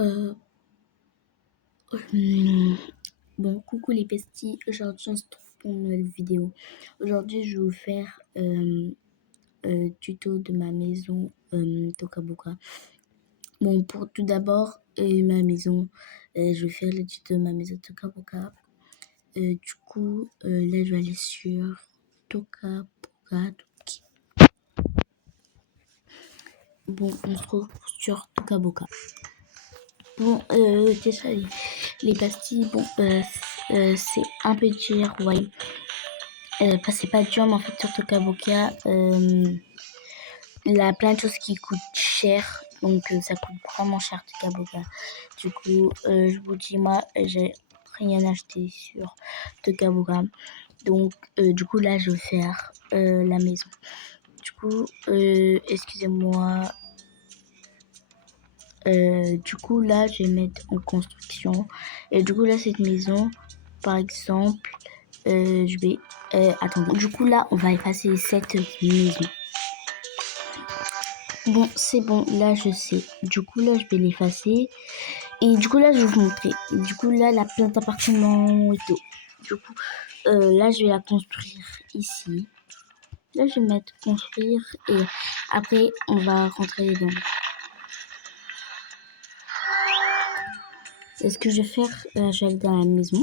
Euh, hum, Bon, coucou les pestis, aujourd'hui on se trouve pour une nouvelle vidéo. Aujourd'hui je vais vous faire tuto de ma maison Tokaboka. Bon, pour tout d'abord, ma maison, je vais faire le tuto de ma maison Tokaboka. Du coup, là je vais aller sur Tokaboka. Bon, on se trouve sur Tokaboka. Bon, déjà les pastilles, bon, c'est un peu dur, ouais. Enfin, c'est pas dur, mais en fait, sur Tokaboka, il y a plein de choses qui coûtent cher. Donc, ça coûte vraiment cher, Tokaboka. Du coup, je vous dis, moi, j'ai rien acheté sur Tokaboka. Donc, du coup, là, je vais faire la maison. Du coup, excusez-moi. Du coup, là, je vais mettre en construction. Et du coup, là, cette maison, par exemple, je vais... attendez. Du coup, là, on va effacer cette maison. Bon, c'est bon. Là, je sais. Du coup, là, je vais l'effacer. Et du coup, là, je vais vous montrer. Et du coup, là, la plainte d'appartement et tout. Du coup, là, je vais la construire ici. Là, je vais mettre construire. Et après, on va rentrer dedans. Et ce que je vais faire, je vais aller dans la maison.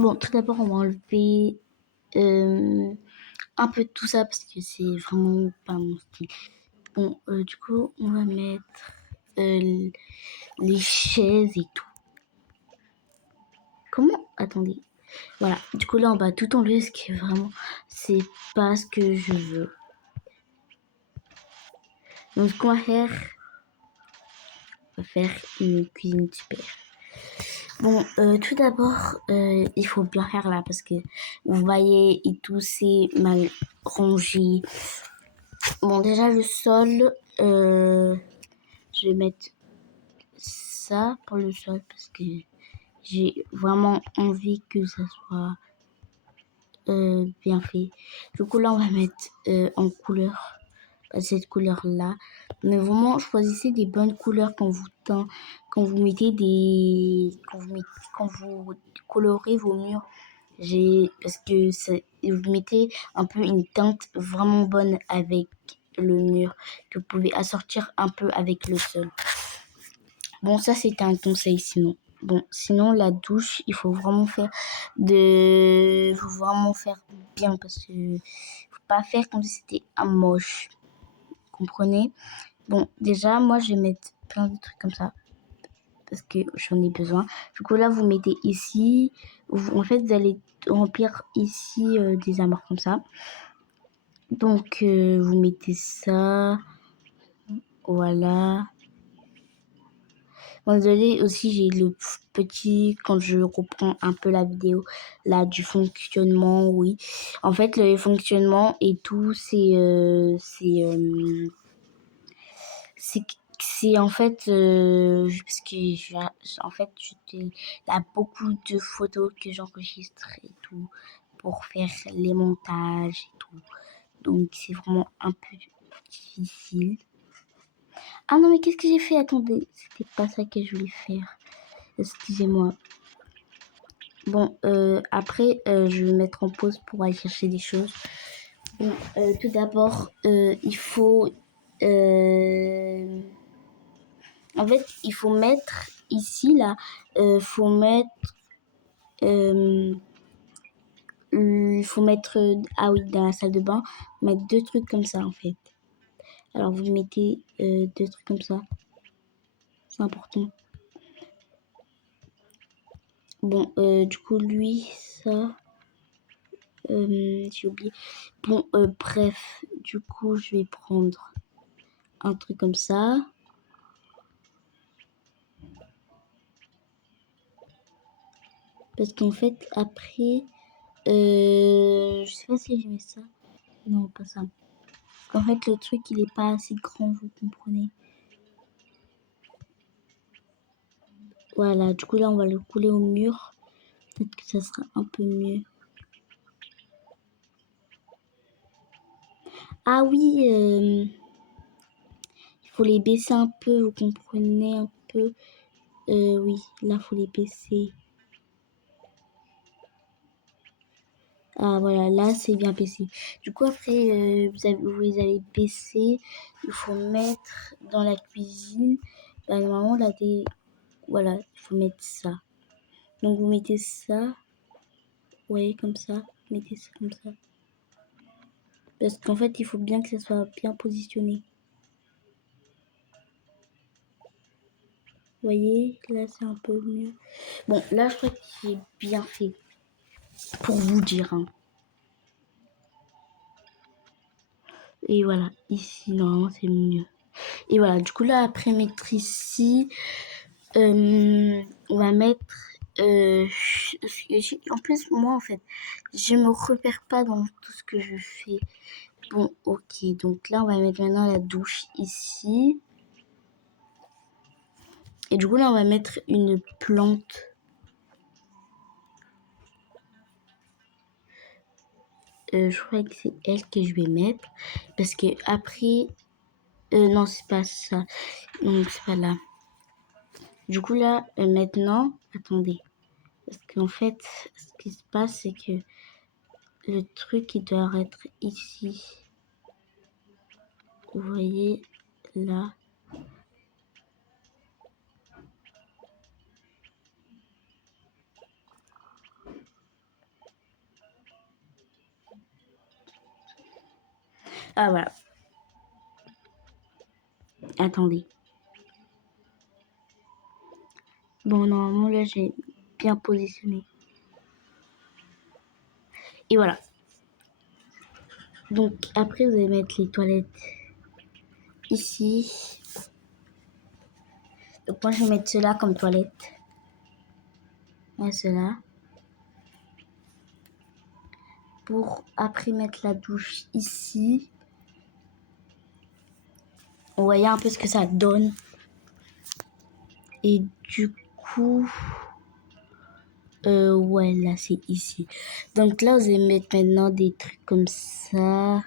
Bon, tout d'abord, on va enlever un peu de tout ça parce que c'est vraiment pas mon style. Bon, du coup, on va mettre les chaises et tout. Comment? Attendez. Voilà. Du coup, là, on va tout enlever parce que vraiment, c'est pas ce que je veux. Donc, ce qu'on va faire, on va faire une cuisine super. Bon, tout d'abord, il faut bien faire là parce que vous voyez et tout, c'est mal rangé. Bon, déjà, le sol, je vais mettre ça pour le sol parce que j'ai vraiment envie que ça soit bien fait. Du coup, là, on va mettre en couleur cette couleur-là. Mais vraiment, choisissez des bonnes couleurs quand vous mettez quand vous colorez vos murs. Parce que vous mettez un peu une teinte vraiment bonne avec le mur que vous pouvez assortir un peu avec le sol. Bon, ça c'était un conseil sinon. Bon, sinon la douche, il faut vraiment faire bien parce que faut pas faire comme si c'était un moche. Comprenez? Bon, déjà, moi je vais mettre plein de trucs comme ça parce que j'en ai besoin. Du coup là, vous mettez ici, en fait vous allez remplir ici des amarres comme ça. Donc vous mettez ça, voilà. Bon, désolé aussi, j'ai le petit, quand je reprends un peu la vidéo, là, du fonctionnement, oui. En fait, le fonctionnement et tout, c'est en fait, parce que en fait, il y a beaucoup de photos que j'enregistre et tout, pour faire les montages et tout. Donc, c'est vraiment un peu difficile. Ah non, mais qu'est-ce que j'ai fait? Attendez, c'était pas ça que je voulais faire. Excusez-moi. Bon, après, je vais mettre en pause pour aller chercher des choses. Bon, tout d'abord, il faut... en fait, il faut mettre ici, là, faut mettre... il faut mettre... ah oui, dans la salle de bain, mettre deux trucs comme ça, en fait. Alors, vous mettez deux trucs comme ça. C'est important. Bon, du coup, lui, ça... j'ai oublié. Bon, bref, du coup, je vais prendre un truc comme ça. Parce qu'en fait, après, je sais pas si je mets ça. Non, pas ça. Parce qu'en fait, le truc, il est pas assez grand, vous comprenez. Voilà, du coup, là, on va le couler au mur. Peut-être que ça sera un peu mieux. Ah oui, il faut les baisser un peu, vous comprenez, un peu. Oui, là, faut les baisser. Ah voilà, là c'est bien baissé. Du coup après, vous les avez baissés. Il faut mettre dans la cuisine. Bah, normalement là, voilà, il faut mettre ça. Donc vous mettez ça. Ouais, comme ça. Mettez ça comme ça. Parce qu'en fait, il faut bien que ça soit bien positionné. Vous voyez, là c'est un peu mieux. Bon, là je crois qu'il est bien fait. Pour vous dire. Hein. Et voilà, ici normalement c'est mieux. Et voilà, du coup là après mettre ici, on va mettre... en plus moi en fait, je me repère pas dans tout ce que je fais. Bon ok, donc là on va mettre maintenant la douche ici. Et du coup là on va mettre une plante. Je crois que c'est elle que je vais mettre. Parce que après... non c'est pas ça. Donc c'est pas là. Du coup là, maintenant, attendez. Parce qu'en fait, ce qui se passe, c'est que le truc, il doit être ici. Vous voyez, là. Ah, voilà. Attendez. Bon, normalement, là, j'ai bien positionné. Et voilà. Donc, après, vous allez mettre les toilettes ici. Donc, moi, je vais mettre cela comme toilette. Et cela. Pour après mettre la douche ici. Vous voyez un peu ce que ça donne. Et du coup... ouais, là, c'est ici. Donc là, vous allez mettre maintenant des trucs comme ça.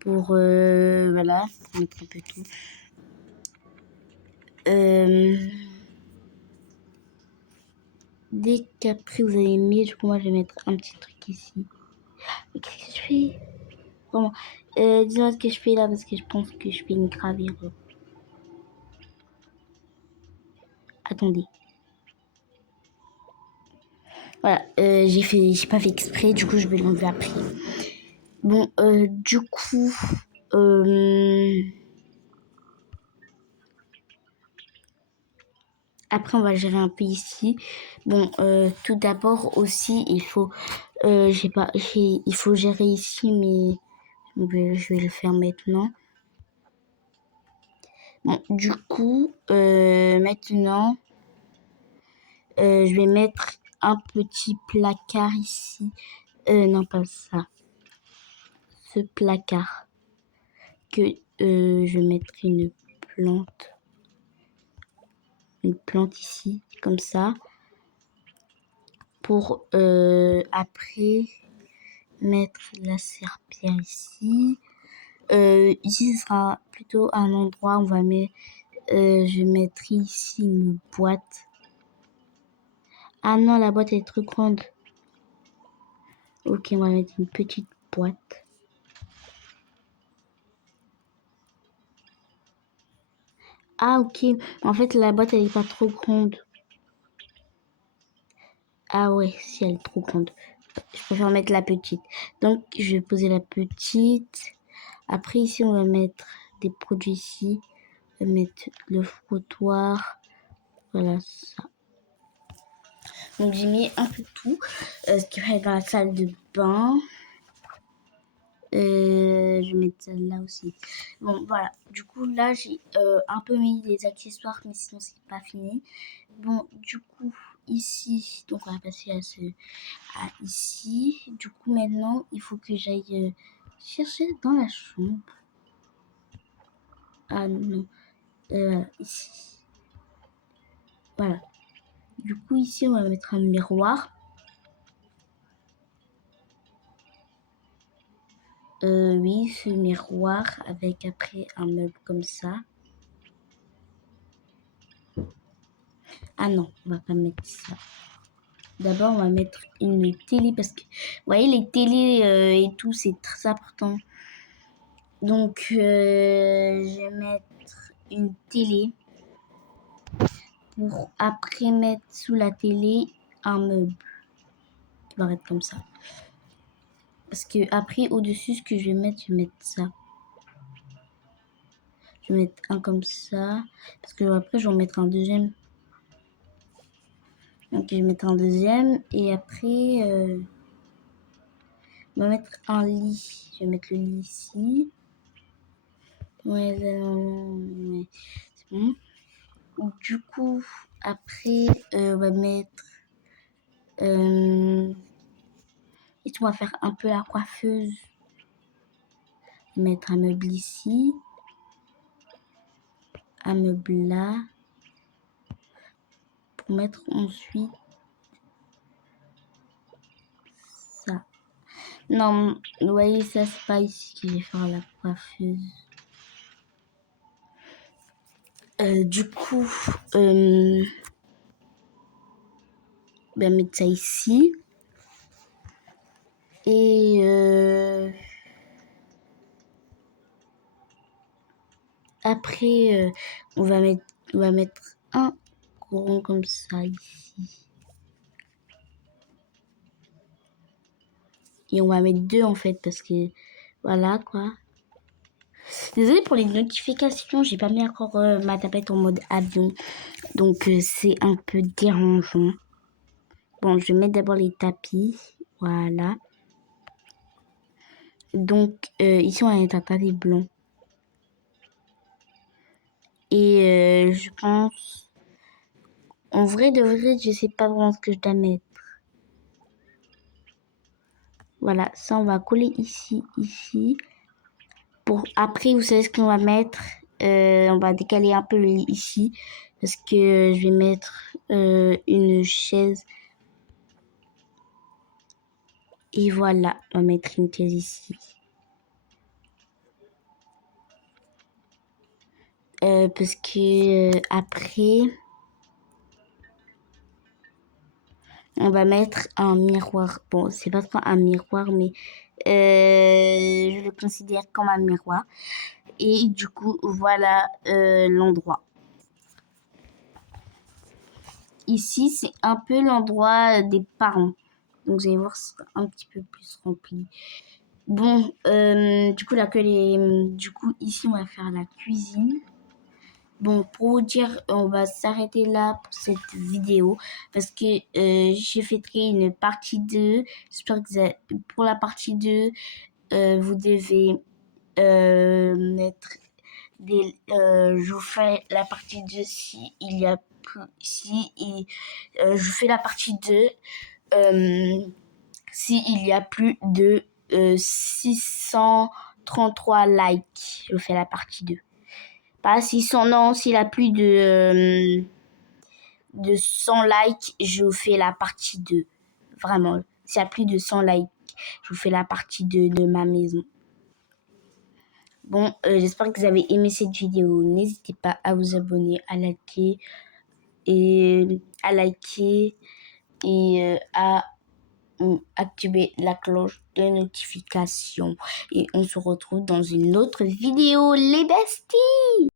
Pour, voilà, mettre un peu tout. Dès qu'après, vous avez mis, du coup, moi, je vais mettre un petit truc ici. Mais qu'est-ce que je fais? Vraiment. Dis-moi ce que je fais là, parce que je pense que je fais une gravure. Attendez. Voilà, j'ai pas fait exprès, du coup, je vais l'enlever après. Bon, du coup, après, on va gérer un peu ici. Bon, tout d'abord aussi, il faut, il faut gérer ici, mais je vais le faire maintenant. Bon, du coup, maintenant, je vais mettre un petit placard ici. Non, pas ça. Ce placard que je mettrai une plante ici, comme ça, pour après mettre la serpillère ici. Ici, ce sera plutôt un endroit où on va mettre, je mettrai ici une boîte. Ah non, la boîte est trop grande. Ok, on va mettre une petite boîte. Ah ok, en fait la boîte elle est pas trop grande. Ah ouais, si elle est trop grande. Je préfère mettre la petite. Donc je vais poser la petite. Après ici on va mettre des produits ici. On va mettre le frottoir. Voilà ça. Donc j'ai mis un peu tout. Ce qui va être dans la salle de bain. Je vais mettre celle-là aussi. Bon voilà. Du coup là j'ai un peu mis les accessoires mais sinon c'est pas fini. Bon du coup ici donc on va passer à ici. Du coup maintenant il faut que j'aille chercher dans la chambre. Ah non. Ici. Voilà. Du coup ici on va mettre un miroir. Oui, ce miroir avec après un meuble comme ça. Ah non, on va pas mettre ça. D'abord, on va mettre une télé parce que, vous voyez, les télés et tout, c'est très important. Donc, je vais mettre une télé pour après mettre sous la télé un meuble qui va être comme ça. Parce que après, au-dessus, ce que je vais mettre ça. Je vais mettre un comme ça. Parce que après, je vais en mettre un deuxième. Donc, je vais mettre un deuxième. Et après, on va mettre un lit. Je vais mettre le lit ici. Ouais, c'est bon. Du coup, après, on va mettre... et on va faire un peu la coiffeuse. Mettre un meuble ici. Un meuble là. Pour mettre ensuite ça. Non, vous voyez, ça, c'est pas ici que je vais faire la coiffeuse. Du coup, on va mettre ça ici. Et après, on va mettre un rond comme ça ici. Et on va mettre 2 en fait parce que voilà quoi. Désolée pour les notifications, j'ai pas mis encore ma tablette en mode avion. Donc c'est un peu dérangeant. Bon, je vais mettre d'abord les tapis. Voilà. Donc ici on va mettre un tapis blanc. Et je pense... En vrai de vrai, je sais pas vraiment ce que je dois mettre. Voilà, ça on va coller ici, ici. Pour après, vous savez ce qu'on va mettre. On va décaler un peu le lit ici parce que je vais mettre une chaise. Et voilà, on va mettre une chaise ici. Parce que après, on va mettre un miroir. Bon, c'est pas trop un miroir, mais je le considère comme un miroir. Et du coup, voilà l'endroit. Ici, c'est un peu l'endroit des parents. Donc, vous allez voir, c'est un petit peu plus rempli. Bon, du coup, du coup, ici, on va faire la cuisine. Bon, pour vous dire, on va s'arrêter là pour cette vidéo parce que j'ai fait une partie 2. J'espère que pour la partie 2, vous devez mettre je vous fais la partie 2 si il y a plus, je fais la partie 2 si il y a plus de 633 likes. Je fais la partie 2. Pas 600, non, s'il a plus de 100 likes, je vous fais la partie 2. Vraiment, s'il y a plus de 100 likes, je vous fais la partie 2 de ma maison. Bon, j'espère que vous avez aimé cette vidéo. N'hésitez pas à vous abonner, à liker et à activer la cloche de notification. Et on se retrouve dans une autre vidéo, les besties!